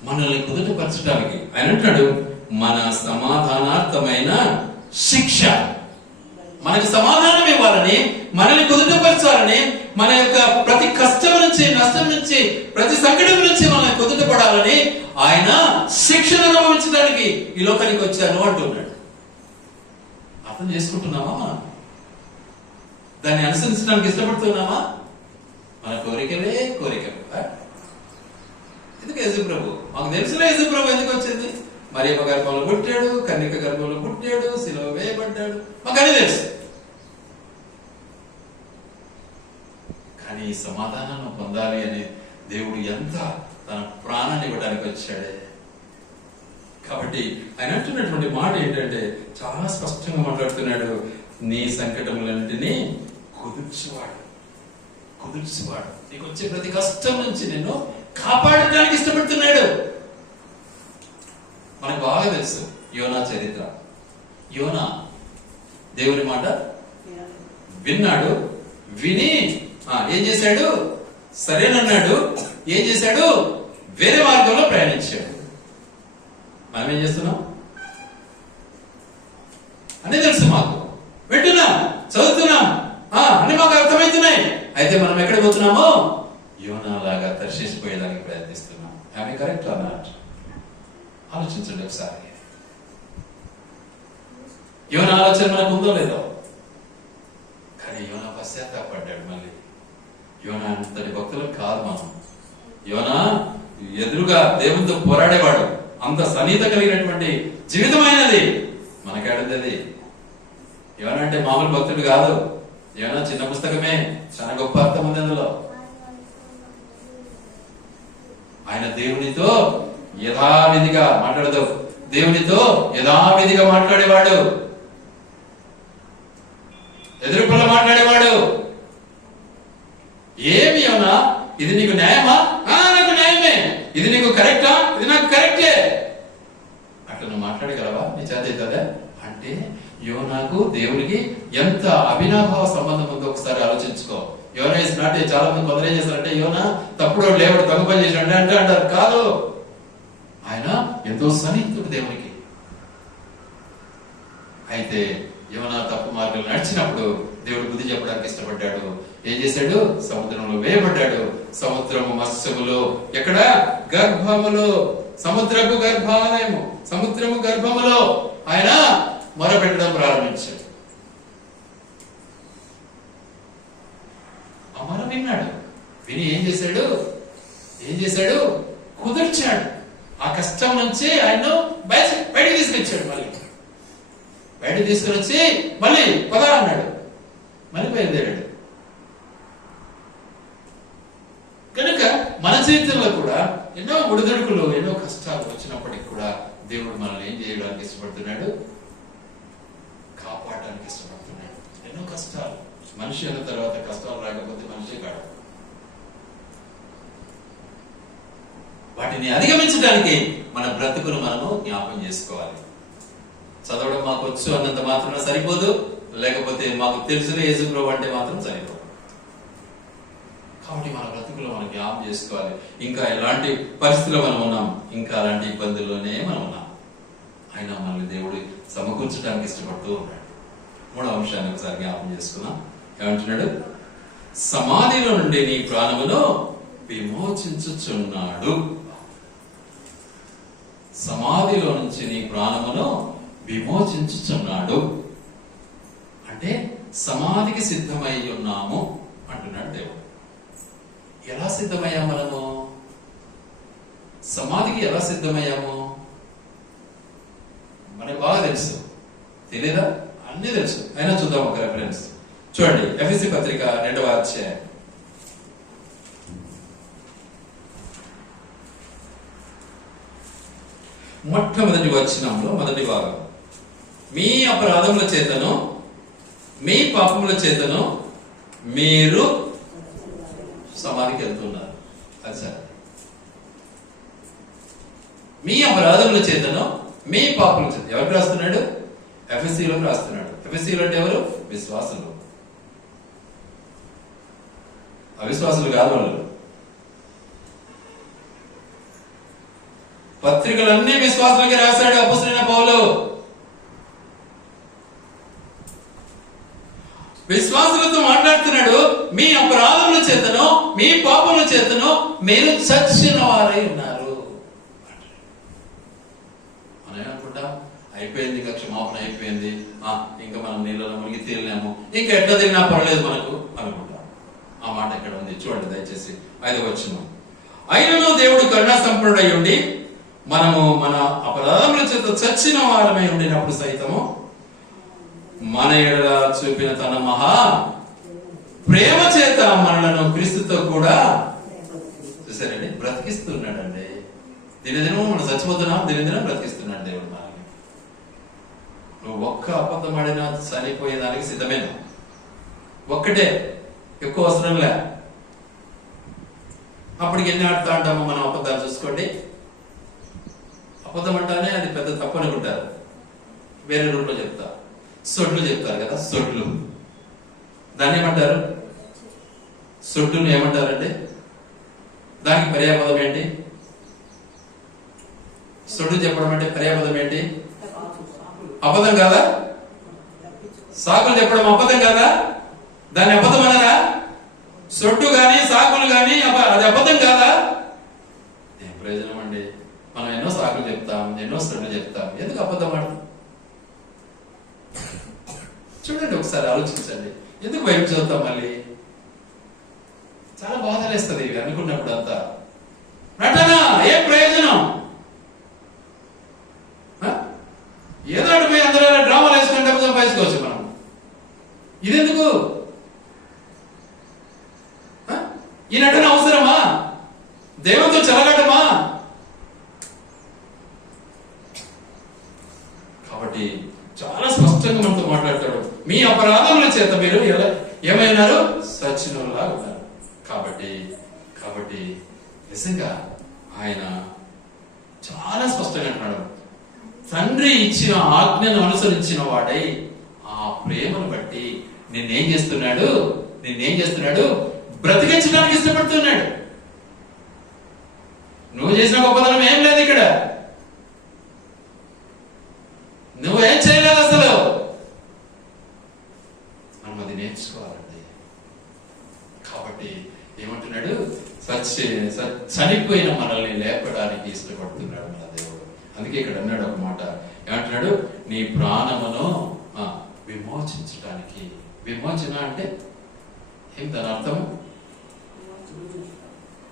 మనల్ని కుదుటపరచడానికి ఆయన అంటున్నాడు, మన సమాధానార్థమైన శిక్ష, మనకు సమాధానం ఇవ్వాలని, మనల్ని కుదుటపరచాలని, మన యొక్క ప్రతి కష్టం నుంచి, నష్టం నుంచి, ప్రతి సంకటం నుంచి మనల్ని కుదుటపడాలని ఆయన శిక్షను అనుభవించడానికి ఈ లోకానికి వచ్చాను అంటున్నాడు. అర్థం చేసుకుంటున్నామా? మనం దాన్ని అనుసరించడానికి ఇష్టపడుతున్నామా? మన కోరికలే కోరికలు. ఎందుకు యేసు ప్రభు? మాకు తెలుసులే యేసు ప్రభు ఎందుకు వచ్చింది. మరియమ్మ గర్భంలో పుట్టాడు, కన్యక గర్భంలో పుట్టాడు, శిలువ వేయబడ్డాడు, మాకు అని తెలుసు. కానీ ఈ సమాధానాన్ని పొందాలి అని దేవుడు ఎంత తన ప్రాణాన్ని ఇవ్వడానికి వచ్చాడే. కాబట్టి ఆయన అంటున్నటువంటి మాట ఏంటంటే చాలా స్పష్టంగా మాట్లాడుతున్నాడు, నీ సంకటములన్నింటినీ కుదుర్చువాడు. నీకు వచ్చే ప్రతి కష్టం నుంచి నేను కాపాడడానికి ఇష్టపడుతున్నాడు. మనకు బాగా తెలుసు యోనా చరిత్ర. యోనా దేవుని మాట విన్నాడు, విని ఏం చేశాడు? సరేనన్నాడు. ఏం చేశాడు? వేరే మార్గంలో ప్రయాణించాడు. మనం ఏం చేస్తున్నాం అన్నీ తెలుసు, మాకు వింటున్నాం, చదువుతున్నాం, అన్ని మాకు అర్థమవుతున్నాయి. అయితే మనం ఎక్కడ పోతున్నామో యోనా లాగా తర్శిసిపోయేదానికి ప్రయత్నిస్తున్నాం. ఆమె కరెక్ట్ అన్నట్టు ఆలోచించండి ఒకసారి. యోనా ఆలోచన మనకు ఉందో లేదో, కానీ యోనా పశ్చాత్తాపడ్డాడు. మళ్ళీ యోనా అంతటి భక్తులు కాదు మనం. యోనా ఎదురుగా దేవునితో పోరాడేవాడు. అంత సన్నిహిత కలిగినటువంటి జీవితమైనది మనకేడది. యోనా అంటే మామూలు భక్తుడు కాదు. యోనా చిన్న పుస్తకమే, చాలా గొప్ప అర్థం ఉంది అందులో. ఆయన దేవునితో యథావిధిగా మాట్లాడదు, దేవునితో యథావిధిగా మాట్లాడేవాడు, ఎదురుపల్ల మాట్లాడేవాడు. ఏమి యోనా, ఇది నీకు న్యాయమా? నాకు న్యాయమే. ఇది నీకు కరెక్టా? ఇది నాకు కరెక్టే. అట్లా నువ్వు మాట్లాడగలవా? నీ చేత అవుతుందా? అంటే యోనాకు దేవునికి ఎంత అవినాభావ సంబంధం ఉందో ఒకసారి ఆలోచించుకో. యోనా ఇస్ నాట్. చాలా మంది కొందరు ఏం చేస్తారంటే యోనా తప్పుడు లేవడు, తప్పు పని చేసినట్టే అంటే అంటారు. కాదు, ఆయన ఎంతో సన్నిహితుడు దేవునికి. అయితే యోనా తప్పు మార్గంలో నడిచినప్పుడు దేవుడు బుద్ధి చెప్పడానికి ఇష్టపడ్డాడు. ఏం చేశాడు? సముద్రంలో వేయబడ్డాడు. సముద్రము మత్స్యములో, ఎక్కడ? గర్భములో, సముద్రపు గర్భాలయము, సముద్రము గర్భములో ఆయన మొరపెట్టడం ప్రారంభించాడు. ఆ మొర విన్నాడు. విని ఏం చేశాడు? కుదిర్చాడు. ఆ కష్టం నుంచి ఆయన బయటికి తీసుకొచ్చాడు. మళ్ళీ బయటికి తీసుకుని వచ్చి మళ్ళీ పద అన్నాడు. మళ్ళీ బయలుదేరాడు. కనుక మన జీవితంలో కూడా ఎన్నో ఒడిదుడుకులు, ఎన్నో కష్టాలు వచ్చినప్పటికి కూడా దేవుడు మనల్ని ఏం చేయడానికి ఇష్టపడుతున్నాడు? కాపాడడానికి ఇష్టపడుతున్నాడు. ఎన్నో కష్టాలు, మనిషి అన్న తర్వాత వాటిని అధిగమించడానికి మన బ్రతుకును మనము జ్ఞాపం చేసుకోవాలి. చదవడం మాకు వచ్చు అన్నంత మాత్రమే సరిపోదు, లేకపోతే మాకు తెలిసిన యేసుప్రభు అంటే మాత్రం సరిపోదు. కాబట్టి మన బ్రతుకులో మనం జ్ఞాపం చేసుకోవాలి. ఇంకా ఎలాంటి పరిస్థితుల్లో మనం ఉన్నాం, ఇంకా అలాంటి ఇబ్బందుల్లోనే మనం ఉన్నాం, అయినా మనల్ని దేవుడు సమకూర్చడానికి ఇష్టపడుతూ ఉన్నాడు. మూడవ అంశాన్ని ఒకసారి జ్ఞాపం చేసుకున్నాం. ఏమంటున్నాడు? సమాధిలో నుండి నీ ప్రాణమును విమోచించుచున్నాడు. సమాధిలో నుంచి నీ ప్రాణమును విమోచించుచున్నాడు అంటే సమాధికి సిద్ధమై ఉన్నాము అంటున్నాడు దేవుడు. ఎలా సిద్ధమయ్యాము మనము? సమాధికి ఎలా సిద్ధమయ్యాము మనకు బాగా తెలుసు, తెలీదా? అన్నీ తెలుసు, అయినా చూద్దాం ఒక రెఫరెన్స్. చూడండి, ఎఫెసీ పత్రిక 2వ అధ్యాయం మొట్టమొదటి వచనంలో మొదటి భాగం. మీ అపరాధముల చేతను మీ పాపముల చేతను మీరు సమాధికి వెళ్తున్నారు. అది సరే. మీ అపరాధముల చేతను మీ పాపముల చేత ఎవరికి రాస్తున్నాడు? ఎఫెసీలోకి రాస్తున్నాడు. ఎఫెసీలు అంటే ఎవరు? విశ్వాసులు. అవిశ్వాసులు కాదు వాళ్ళు. పత్రికలన్నీ విశ్వాసులకి రాశాడు అపోస్తలుడైన పౌలు. విశ్వాసులతో మాట్లాడుతున్నాడు. మీ అపరాధముల చేతను మీ పాపముల చేతను మీరు చచ్చిన వారై ఉన్నారు. మనం ఏమనుకుంటాం? అయిపోయింది, ఇంకా క్షమాపణ అయిపోయింది, ఇంకా మనం నీళ్ళలో మునిగి తేలినాము, ఇంకా ఎట్లా తిరిగినా పర్వాలేదు మనకు అనుకుంటాం. ఆ మాట ఎక్కడ ఉంది చూడండి దయచేసి. 5వ వచనం. అయినను దేవుడు కరుణా సంపన్నుడై ఉండి మనము మన అపరాధముల చేత చచ్చిన వారమై ఉండినప్పుడు సైతము మన ఎడల చూపిన తన మహా ప్రేమ చేత మనలను క్రీస్తుతో కూడా చూసారండి బ్రతికిస్తున్నాడండి. దినదినం మనం చచ్చిపోతున్నాం, దినదినం బ్రతికిస్తున్నాడు దేవుడు మనల్ని. నువ్వు ఒక్క అబద్ధం ఆడినా చనిపోయేదానికి సిద్ధమేనా? ఒక్కటే, ఎక్కువ అవసరంలే. అప్పటికి ఎన్ని ఆడుతూ అంటామో మనం అబద్ధాలు చూసుకోండి. అబద్ధం అంటానే అది పెద్ద తప్పు అనుకుంటారు. వేరే రూట్లో చెప్తా, సొడ్లు చెప్తారు కదా, సొడ్లు. దాన్ని ఏమంటారు? సొడ్డును ఏమంటారండి? దానికి పర్యాపదం ఏంటి? సొడ్డు చెప్పడం అంటే పర్యాపదం ఏంటి? అబద్ధం కాదా? సాకులు చెప్పడం అబద్ధం కాదా? దాన్ని అబద్ధం అనరా? సొడ్డు గాని సాకులు గాని అది అబద్ధం కాదా? ఏం ప్రయోజనం అండి? మనం ఎన్నో సాకులు చెప్తాం, ఎన్నో సొడ్లు చెప్తాం, ఎందుకు అబద్ధం ఆడతాం? చూడండి, ఒకసారి ఆలోచించండి. ఎందుకు బయట చదువుతాం? మళ్ళీ చాలా బాధలేస్తుంది ఇవి అనుకున్నప్పుడు. అంతా నటన, ఏం ప్రయోజనం? ఏదో పోయి అందరూ డ్రామాలు వేసుకుంటే సంపాదించుకోవచ్చు మనం. ఇదెందుకు? ఈ నటన అవసరమా? దేవునితో చెలగటమా? కాబట్టి చాలా స్పష్టంగా మనతో మాట్లాడతాడు. మీ అపరాధముల చేత మీరు ఏమైనారు? సచ్చినోళ్ళలా ఉన్నారు. కాబట్టి నిజంగా ఆయన చాలా స్పష్టంగా అంటున్నాడు. తండ్రి ఇచ్చిన ఆజ్ఞను అనుసరించిన వాడై ఆ ప్రేమను బట్టి నిన్నేం చేస్తున్నాడు? బ్రతికించడానికి ఇష్టపడుతున్నాడు. నువ్వు చేసిన గొప్పతనం ఏం లేదు ఇక్కడ. నువ్వేం చేయలేదు అసలు. మనం అది నేర్చుకోవాలండి. కాబట్టి ఏమంటున్నాడు? చనిపోయిన మనల్ని లేపడానికి ఇష్టపడుతున్నాడు మన దేవుడు. అందుకే ఇక్కడ అన్నాడు ఒక మాట. ఏమంటున్నాడు? నీ ప్రాణమును విమోచించడానికి. విమోచన అంటే ఏం? దాని అర్థం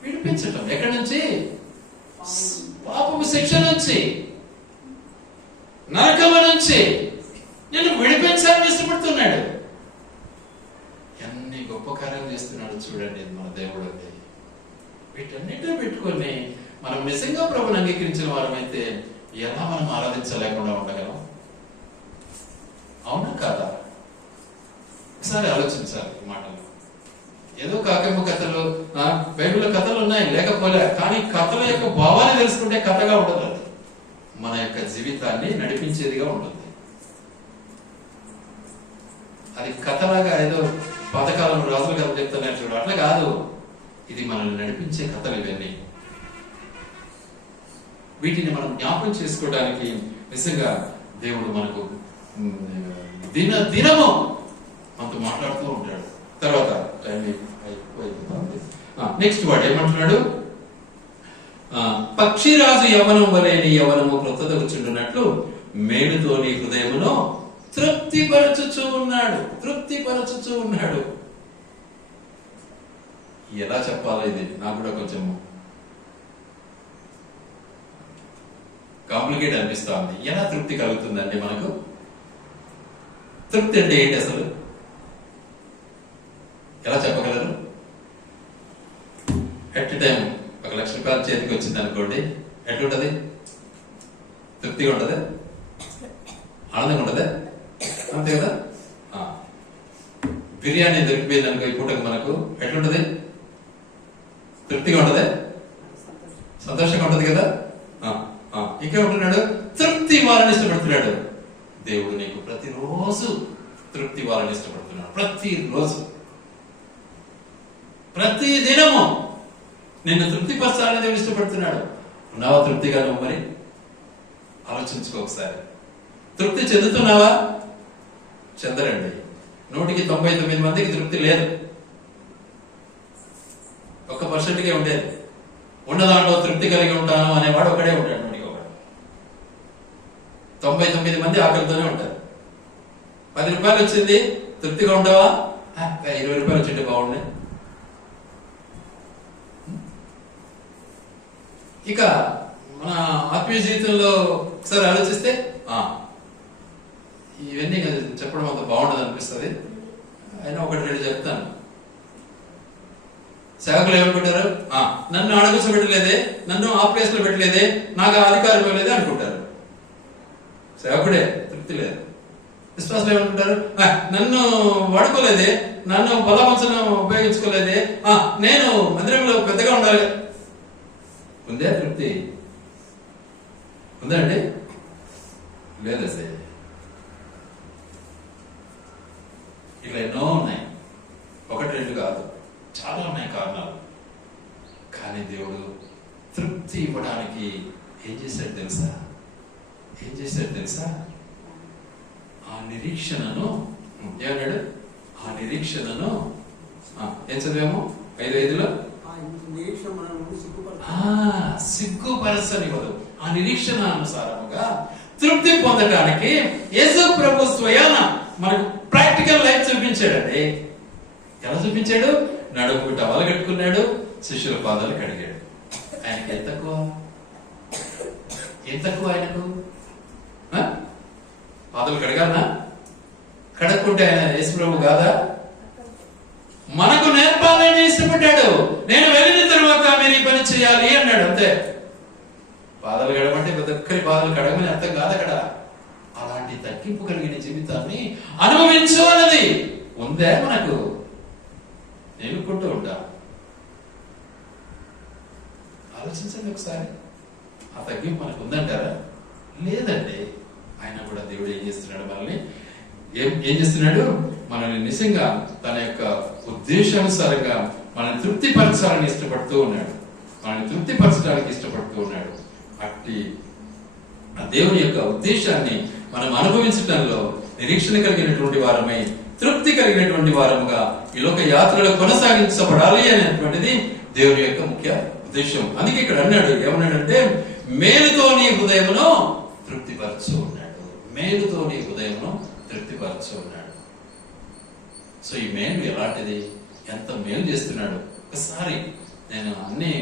విడిపించటం. ఎక్కడి నుంచి? పాపము శిక్ష నుంచి, నరకము నుంచి నేను విడిపించాలని ఇష్టపడుతున్నాడు. ఎన్ని గొప్ప కార్యాలు చేస్తున్నాడు చూడండి మన దేవుడు. వీటన్నిటిని పెట్టుకొని మనం నిజంగా ప్రభుని అంగీకరించిన వారమైతే ఎలా మనం ఆరాధించలేకుండా ఉండగలం? అవునా కాదా? ఒకసారి ఆలోచించాలి ఈ మాటలు. ఏదో కాకమ్మ కథలు బైబిల్లో కథలు ఉన్నాయి లేకపోలే, కానీ కథల యొక్క భావాన్ని తెలుసుకుంటే కథగా ఉండదు, అది మన యొక్క జీవితాన్ని నడిపించేదిగా ఉంటుంది. అది కథలాగా ఏదో పాతకాలం రాజుల కథ చెప్తున్నారు చూడు, అట్లా కాదు. ఇది మనల్ని నడిపించే కథలు ఇవన్నీ. వీటిని మనం జ్ఞాపకం చేసుకోవడానికి నిజంగా దేవుడు మనకు దినము మనతో మాట్లాడుతూ ఉంటాడు. తర్వాత నెక్స్ట్ వాడు ఏమంటున్నాడు? పక్షిరాజు యవ్వనం వలేని యవ్వనము క్రొత్తదగుచుండునట్లు మేలుతో నీ హృదయమును తృప్తిపరచుచూ ఉన్నాడు. ఎలా చెప్పాలో ఇది నాకు కూడా కొంచెం కాంప్లికేట్ అనిపిస్తా ఉంది. ఎలా తృప్తి కలుగుతుందండి మనకు? తృప్తి అంటే ఏంటి అసలు? ఎలా చెప్పగలరు? ఎట్ టైం 1 లక్ష రూపాయలు చేతికి వచ్చింది అనుకోండి, ఎట్లుంటది? తృప్తిగా ఉంటదా? ఆనందంగా ఉంటదా? అంతే కదా. బిర్యానీ దొరికిపోయింది అనుకో ఈ పూటకు, మనకు ఎట్లుంటది? తృప్తిగా ఉంటదా? సంతోషంగా ఉంటది కదా. ఇంకా ఉంటున్నాడు, తృప్తి ఇవ్వాలని ఇష్టపడుతున్నాడు దేవుడు. నీకు ప్రతిరోజు తృప్తి ఇవ్వాలని ఇష్టపడుతున్నాడు. ప్రతిరోజు, ప్రతి దినము నిన్ను తృప్తిపరచాలని దేవుడు ఇష్టపడుతున్నాడు. ఉన్నావా తృప్తిగా? నువ్వు మరి ఆలోచించుకో ఒకసారి. తృప్తి చెందుతున్నావా? చెందరండి. 199 మందికి తృప్తి లేదు, 1% ఉండేది. ఉన్న దాంట్లో తృప్తి కలిగి ఉంటాను అనేవాడు ఒకడే ఉంటాడు. 99 మంది ఆకలితోనే ఉంటారు. 10 రూపాయలు వచ్చింది, తృప్తిగా ఉంటావా? 20 రూపాయలు వచ్చింటే బాగుండే. ఇక మన ఆత్మీయ జీవితంలో ఒకసారి ఆలోచిస్తే ఇవన్నీ చెప్పడం అంత బాగుండదు అనిపిస్తుంది. అయినా 1-2 చెప్తాను. సేవకులు ఏమనుకుంటారు? నన్ను అడగసపెట్టలేదే, నన్ను ఆ ప్లేస్ లో పెట్టలేదే, నాకు అధికారం ఇవ్వలేదే అనుకుంటారు. సేవకుడే తృప్తి లేదు. విశ్వాసులు ఏమనుకుంటారు? నన్ను వాడుకోలేదే, నన్ను బలవంచన ఉపయోగించుకోలేదే, నేను మందిరంలో పెద్దగా ఉండాలి. ఉందే తృప్తి? ఉందండి? లేదా సార్? ఇలా ఎన్నో ఉన్నాయి, 1-2 కాదు, చాలా ఉన్నాయి కారణాలు. కానీ దేవుడు తృప్తి ఇవ్వడానికి ఏం చేశాడు తెలుసా? ఆ నిరీక్షణను ఏమన్నాడు? ఆ నిరీక్షణను ఏం చదివాము? 5:5లో సిగ్గుపరచనివ్వదు. ఆ నిరీక్షణ అనుసారముగా తృప్తి పొందడానికి యేసు ప్రభు స్వయాన మనకు ప్రాక్టికల్ లైఫ్ చూపించాడండి. ఎలా చూపించాడు? నడుము టవలు కట్టుకున్నాడు, శిష్యుల పాదాలు కడిగాడు. ఆయనకి ఏం తక్కువ ఆయనకు? పాదాలు కడగాలనా? కడక్కుంటే ఆయన యేసు ప్రభు కాదా? మనకు నేర్పాలని ఇష్టపడ్డాడు. నేను వెళ్ళిన తర్వాత మీరు ఈ పని చేయాలి అన్నాడు, అంతే. పాదాలు కడగమంటే ప్రతి ఒక్కరి పాదాలు కడగమని అర్థం కాదు అక్కడ. అలాంటి తగ్గింపు కలిగిన జీవితాన్ని అనుభవించు అన్నది ఉందే మనకు. నేనుకుంటూ ఉంటా. ఆలోచించండి ఒకసారి. ఆ తగ్గింపు మనకు ఉందంటారా? లేదండి. ఆయన కూడా దేవుడు ఏం చేస్తున్నాడు? మనల్ని ఏం చేస్తున్నాడు? మనల్ని నిజంగా తన యొక్క ఉద్దేశానుసారంగా మనల్ని తృప్తిపరచాలని ఇష్టపడుతూ ఉన్నాడు. అట్టి ఆ దేవుని యొక్క ఉద్దేశాన్ని మనం అనుభవించడంలో నిరీక్షణ కలిగినటువంటి వారమై తృప్తి కలిగినటువంటి వారముగా ఈ లోక యాత్రలో కొనసాగించబడాలి అనేటువంటిది దేవుని యొక్క ముఖ్య ఉద్దేశం. అందుకే ఇక్కడ అన్నాడు, ఏమన్నాడంటే మేలుతో నీ హృదయమును తృప్తిపరచు ఉన్నాడు. మేలుతో నీ హృదయమును తృప్తిపరచు ఉన్నాడు. సో ఈ మేలు ఎలాంటిది? ఎంత మేలు చేస్తున్నాడు! ఒకసారి నేను అన్ని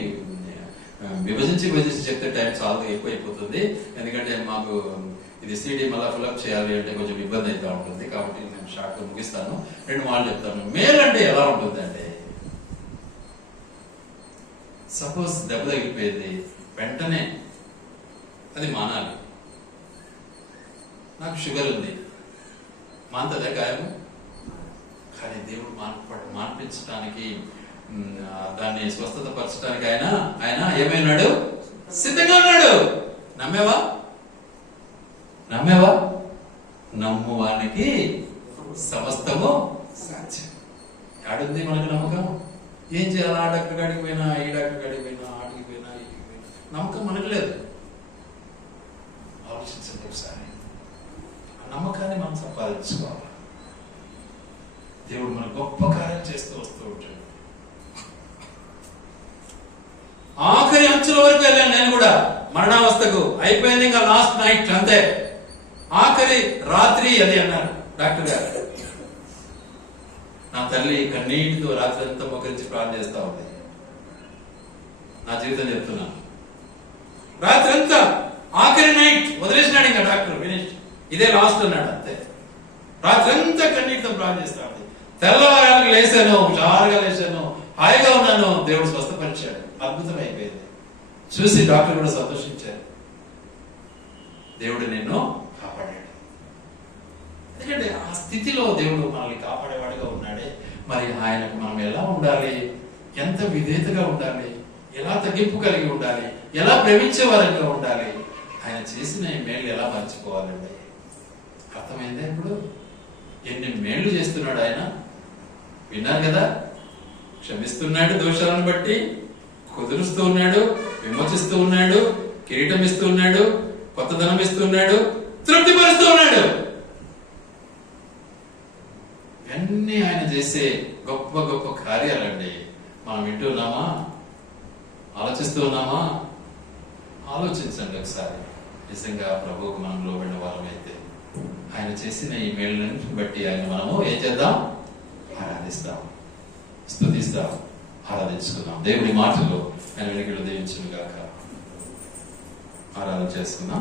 విభజించి చెప్తే టైం చాలా ఎక్కువైపోతుంది. ఎందుకంటే మాకు ఇది CD మళ్ళీ ఫిల్అప్ చేయాలి అంటే కొంచెం ఇబ్బంది అయితే ఉంటుంది. కాబట్టి నేను షార్ట్ ముగిస్తాను. 2 మాటలు చెప్తాను. మేలు అంటే ఎలా ఉంటుందంటే, సపోజ్ దెబ్బ తగిలిపోయింది, వెంటనే అది మానాలి. నాకు షుగర్ ఉంది, మాంతదే గాయము. కానీ దేవుడు మాన్పించడానికి దాన్ని స్వస్థత పరచడానికి ఆయన ఏమైనాడు? సిద్ధంగా ఉన్నాడు. నమ్మేవా? నమ్మువానికి సమస్తము సాధ్యం. ఆడుంది మనకు నమ్మకం. ఏం చేయాలి? ఆ డాక్టర్ కాడికి పోయినా, ఈ డాక్టర్ కాడికి పోయినా, ఆడికి పోయినా, ఇంటికి పోయినా నమ్మకం మనకు లేదు. ఆలోచించండి ఒకసారి. ఆ నమ్మకాన్ని మనం సంపాదించుకోవాలి. దేవుడు మన గొప్ప కార్యం చేస్తూ వస్తూ ఉంటాడు. ఆఖరి అంచుల వరకు వెళ్ళాను నేను కూడా. మరణావస్థకు అయిపోయింది, ఇంకా లాస్ట్ నైట్ అంతే, ఆఖరి రాత్రి అది అన్నారు డాక్టర్ గారు. నా తల్లి కన్నీటితో రాత్రి అంతా మొక్కరించి ప్రార్థన చేస్తా ఉంది. నా జీవితం చెప్తున్నా. రాత్రి అంతా ఆఖరి నైట్ వదిలేసినాడు, ఇంకా డాక్టర్ ఫినిష్, ఇదే లాస్ట్ అన్నాడు అంతే. రాత్రి అంతా కన్నీటితో ప్రార్థన చేస్తా ఉంది. తెల్లవారానికి లేచాను, హుషారుగా లేచాను, హాయిగా ఉన్నాను. దేవుడు స్వస్థపరిచాడు. అద్భుతం అయిపోయింది. చూసి డాక్టర్ కూడా సంతోషించారు. దేవుడు నిన్ను కాపాడాడు. ఎందుకంటే ఆ స్థితిలో దేవుడు మనల్ని కాపాడేవాడిగా ఉన్నాడే. మరి ఆయనకు మనం ఎలా ఉండాలి? ఎంత విధేయతగా ఉండాలి? ఎలా తగ్గింపు కలిగి ఉండాలి? ఎలా ప్రేమించే వారంగా ఉండాలి? ఆయన చేసిన మేలు ఎలా మర్చిపోవాలండి? అర్థమైందా? ఇప్పుడు ఎన్ని మేళ్లు చేస్తున్నాడు ఆయన. విన్నారు కదా? క్షమిస్తున్నాడు, దోషాలను బట్టి కుదురుస్తూ ఉన్నాడు, విమోచిస్తూ ఉన్నాడు, కిరీటం ఇస్తూ ఉన్నాడు, కొత్త ధనం ఇస్తూ ఉన్నాడు, తృప్తిపరుస్తూ ఉన్నాడు. ఇవన్నీ ఆయన చేసే గొప్ప గొప్ప కార్యాలండి. మనం వింటున్నామా? ఆలోచిస్తూ ఉన్నామా? ఆలోచించండి ఒకసారి. నిజంగా ప్రభువుకు మనం లోబడిన వారమైతే ఆయన చేసిన ఈ మేలుని బట్టి ఆయన మనము ఏం చేద్దాం? ఆరాధిస్తాం, స్తుతిస్తాం, ఆరాధించుకుందాం. దేవుడి మాటలు ఆయన వెనుకలు దీవించును గాక. ఆరాధన చేసుకుందాం.